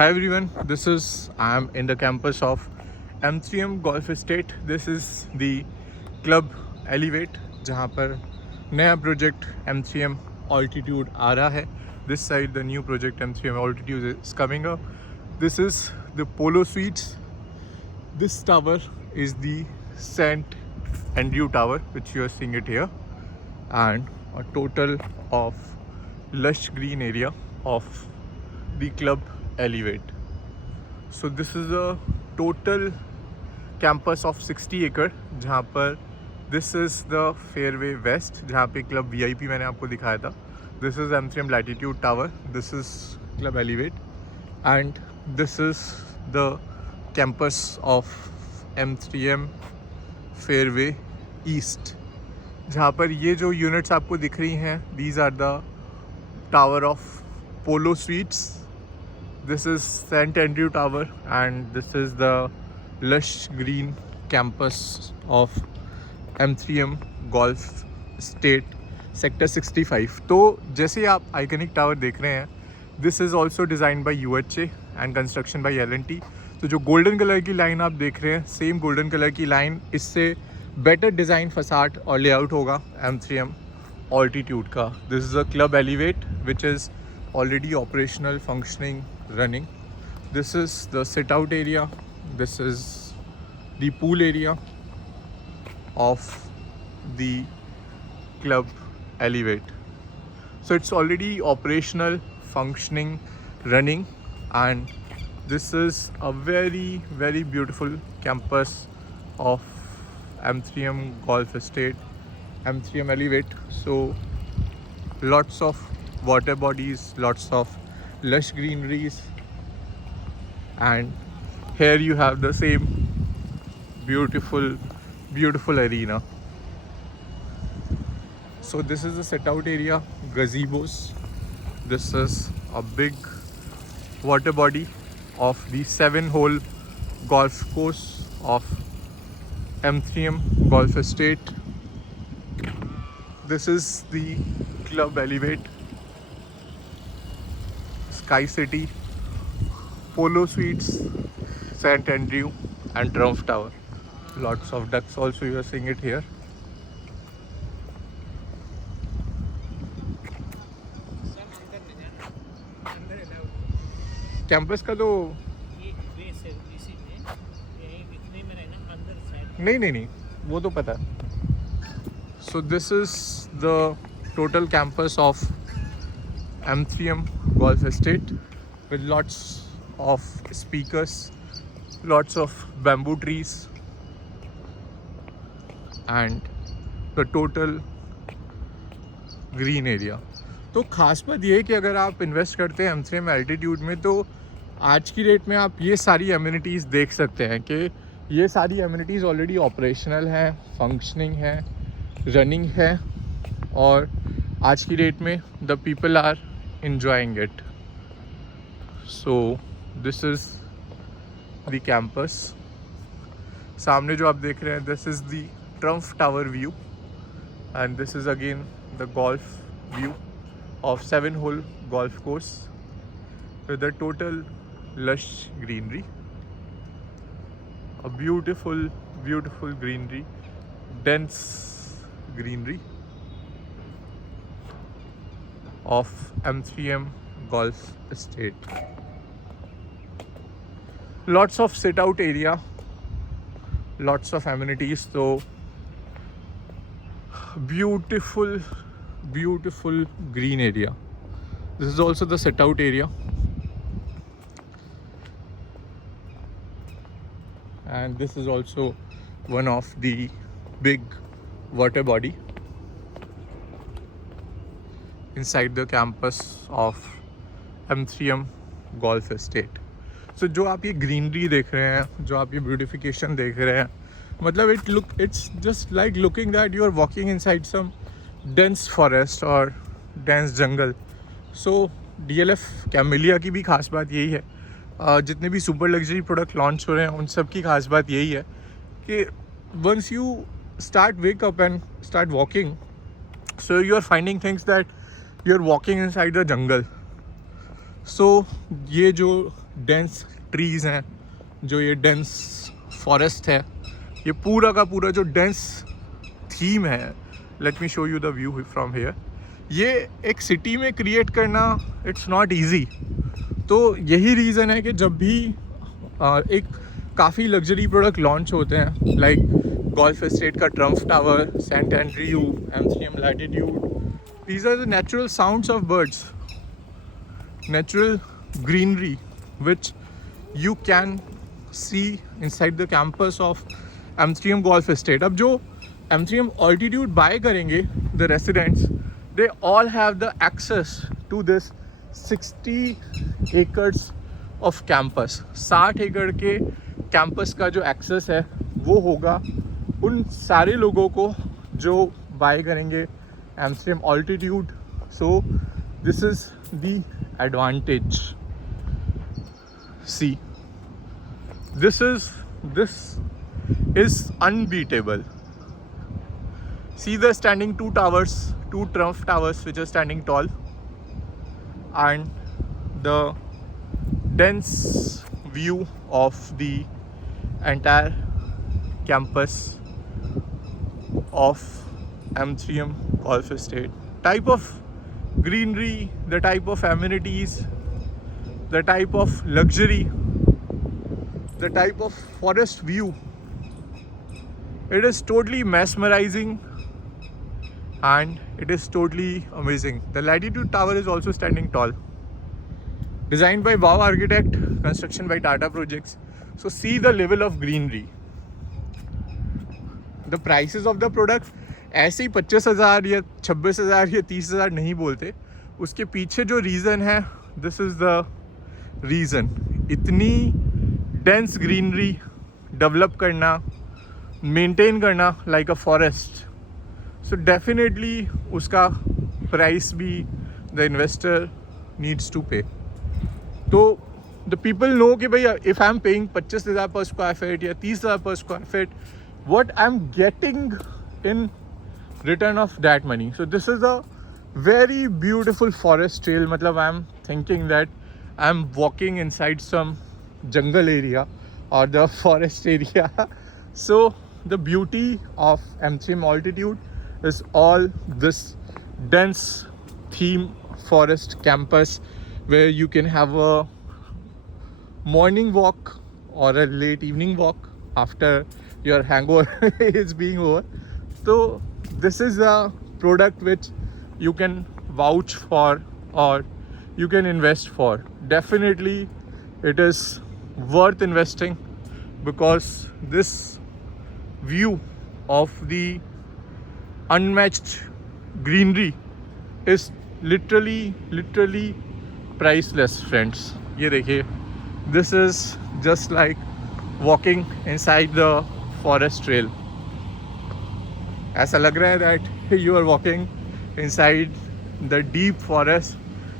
Hi everyone, I am in the campus of M3M Golf Estate. This is the Club Elevate, जहाँ पर नया project M3M Altitude आ रहा है. This side the new project M3M Altitude is coming up. This is the Polo Suites. This tower is the St. Andrew Tower, which you are seeing it here, and a total of lush green area of the Club Elevate. So this is a total campus of 60 acre, जहाँ पर this is the Fairway West, जहाँ पे Club VIP मैंने आपको दिखाया था. This is M3M Latitude Tower, this is Club Elevate, and this is the campus of M3M Fairway East, जहाँ पर ये जो यूनिट्स आपको दिख रही हैं, these are the Tower of Polo Suites. This is St. Andrew Tower and this is the lush green campus of M3M Golf Estate Sector 65. तो जैसे आप आइकनिक टावर देख रहे हैं, this is also designed by UHA and construction by L&T. तो जो golden colour की line आप देख रहे हैं, सेम गोल्डन कलर की लाइन, इससे बेटर डिज़ाइन फसाड और लेआउट होगा M3M Altitude का. This is a Club Elevate which is already operational, functioning, running. This is the sit out area, this is the pool area of the Club Elevate. So it's already operational, functioning, running, and this is a very beautiful campus of M3M Golf Estate, M3M Elevate. So lots of water bodies, lots of lush greeneries, and here you have the same beautiful arena. So this is the sit out area, gazebos. This is a big water body of the 7-hole golf course of M3M Golf Estate. This is the Club Elevate, Sky City, Polo Suites, St. Andrew, and Trump Tower. Lots of ducks also, you are seeing it here. Campus का तो नहीं वो तो पता. So this is the total campus of M3M Golf Estate with lots of speakers, lots of bamboo trees, and the total green area. तो ख़ास बात ये है कि अगर आप इन्वेस्ट करते हैं M3M एल्टीट्यूड में, तो आज की डेट में आप ये सारी एमिनिटीज़ देख सकते हैं कि ये सारी एमिनिटीज़ ऑलरेडी ऑपरेशनल हैं, फंक्शनिंग है, रनिंग है, और आज की डेट में the people are enjoying it. So this is the campus. सामने जो आप देख रहे हैं, this is the Trump Tower view, and this is again the golf view of 7-hole golf course with a total lush greenery, a beautiful greenery, dense greenery of M3M Golf Estate. Lots of sit out area, lots of amenities. So beautiful green area. This is also the sit out area, and this is also one of the big water body inside the campus of M3M Golf Estate. So जो आप ये greenery देख रहे हैं, जो आप ये beautification देख रहे हैं, मतलब it's just like looking that you are walking inside some dense forest or dense jungle. So DLF Camellia की भी खास बात यही है, जितने भी सुपर लग्जरी प्रोडक्ट लॉन्च हो रहे हैं उन सब की खास बात यही है कि once you wake up and start walking, so you are finding things that you are walking inside the jungle. So ये जो डेंस ट्रीज़ हैं, जो ये डेंस फॉरेस्ट है, ये पूरा का पूरा जो डेंस थीम है, let me show you the view from here, ये एक सिटी में क्रिएट करना इट्स नॉट ईजी। तो यही रीज़न है कि जब भी एक काफ़ी लग्जरी प्रोडक्ट लॉन्च होते हैं, लाइक गोल्फ एस्टेट का Trump tower, Saint Andrew, M3M latitude, these are the natural sounds of birds, natural greenery which you can see inside the campus of M3M Golf Estate. अब जो M3M altitude buy करेंगे, the residents, they all have the access to this 60 acres of campus. 60 एकड़ के campus का जो access है वो होगा उन सारे लोगों को जो बाय करेंगे M3M altitude. So this is the advantage. See, this is unbeatable. See the standing two Trump towers which are standing tall, and the dense view of the entire campus of M3M Golf Estate. Type of greenery, the type of amenities, the type of luxury, the type of forest view, it is totally mesmerizing and it is totally amazing. The Latitude Tower is also standing tall. Designed by Wow Architect, construction by Tata Projects. So see the level of greenery. The prices of the product ऐसे ही 25,000 या 26,000 या 30,000 नहीं बोलते, उसके पीछे जो reason है, this is the reason. इतनी डेंस ग्रीनरी डेवलप करना, मेंटेन करना like a forest, so definitely उसका प्राइस भी द इन्वेस्टर नीड्स टू पे. तो द पीपल नो कि भाई इफ़ आई एम पेइंग 25,000 पर स्क्वायर फीट या 30,000 पर square feet, what I'm getting in return of that money. So this is a very beautiful forest trail. Matlab I'm thinking that I'm walking inside some jungle area or the forest area. So the beauty of M3M altitude is all this dense theme forest campus where you can have a morning walk or a late evening walk after your hangover is being over. So this is a product which you can vouch for or you can invest for. Definitely it is worth investing because this view of the unmatched greenery is literally priceless, friends. ये देखिए, this is just like walking inside the forest trail. ऐसा लग रहा है that you are walking inside the deep forest,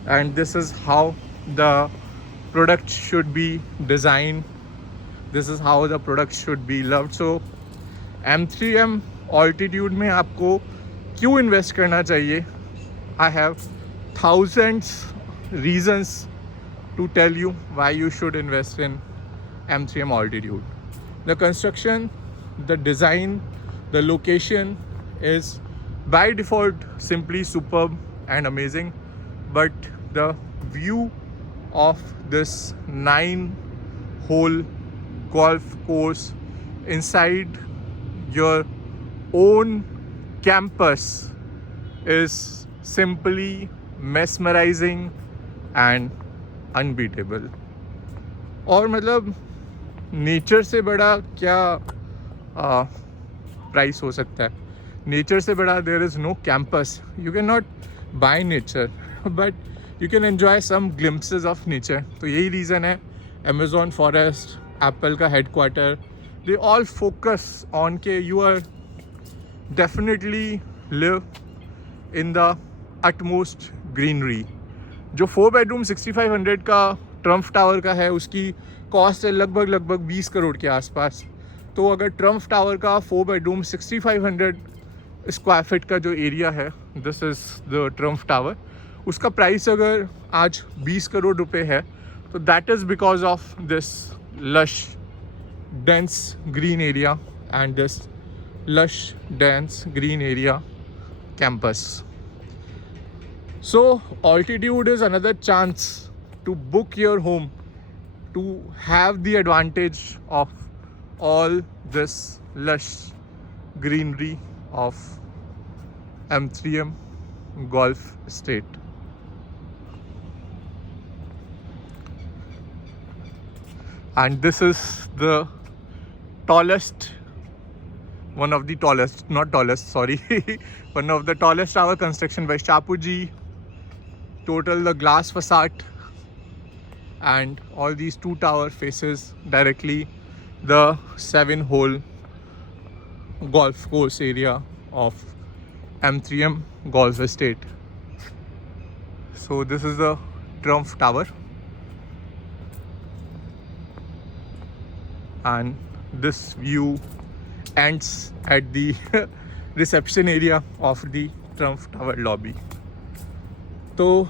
and this is how the product should be designed. This is how the product should be loved. So M3M altitude में आपको क्यों invest करना चाहिए? I have thousands reasons to tell you why you should invest in M3M altitude. The construction, the design, the location is by default simply superb and amazing, but the view of this 9-hole golf course inside your own campus is simply mesmerizing and unbeatable. और मतलब nature से बड़ा क्या price हो सकता है? Nature से बड़ा there is no campus. You can not buy nature but you can enjoy some glimpses of nature. तो यही रीज़न है अमेज़ॉन फॉरेस्ट, एप्पल का headquarter, they all focus on के you are definitely live in the utmost greenery. जो 4 bedroom 6500 का Trump tower का है, उसकी कॉस्ट है लगभग 20 करोड़ के आसपास. तो अगर ट्रम्फ टावर का 4 बेडरूम 6500 स्क्वायर फीट का जो एरिया है, this is the triumph tower, उसका प्राइस अगर आज 20 करोड़ रुपए है, So that is because of this lush, dense green area and this lush, dense green area campus. So altitude is another chance to book your home, to have the advantage of all this lush greenery of M3M Golf Estate. And this is the tallest, one of the tallest, not tallest, sorry, one of the tallest tower construction by Shapoorji. Total the glass facade, and all these two tower faces directly the 7-hole golf course area of M3M Golf Estate. So this is the Trump Tower, and this view ends at the reception area of the Trump Tower lobby. तो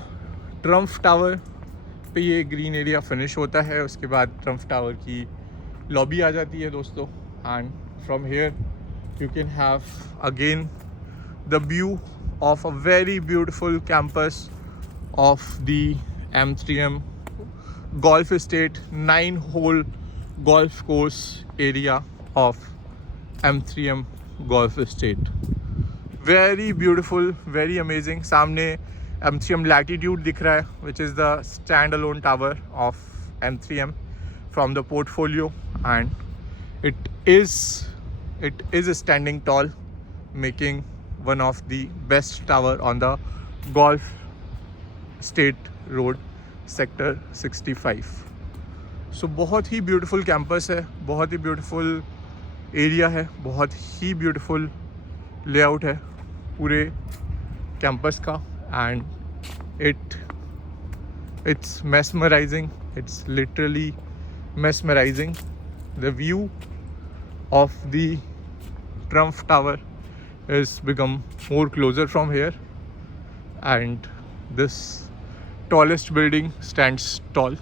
Trump tower पे ये green area finish होता है, उसके बाद Trump tower की lobby आ जाती है दोस्तों. And from here you can have again the view of a very beautiful campus of the M3M Golf Estate 9-hole golf course area of M3M Golf Estate. Very beautiful, very amazing. सामने M3M Latitude दिख रहा है, which is the standalone tower of M3M from the portfolio, and it is standing tall, making one of the best tower on the Golf State Road Sector 65. So बहुत ही beautiful campus है, बहुत ही beautiful area है, बहुत ही beautiful layout है पूरे campus का. And it's mesmerizing. It's literally mesmerizing. The view of the Trump Tower is become more closer from here, and this tallest building stands tall.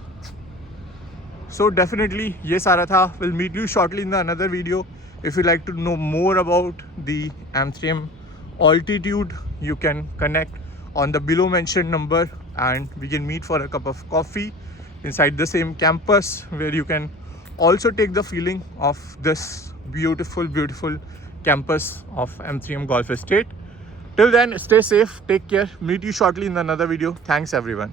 So definitely ये सारा था. We'll meet you shortly in the another video. If you like to know more about the M3M altitude, you can connect on the below mentioned number, and we can meet for a cup of coffee inside the same campus, where you can also take the feeling of this beautiful campus of M3M Golf Estate. Till then, stay safe, take care, meet you shortly in another video. Thanks everyone.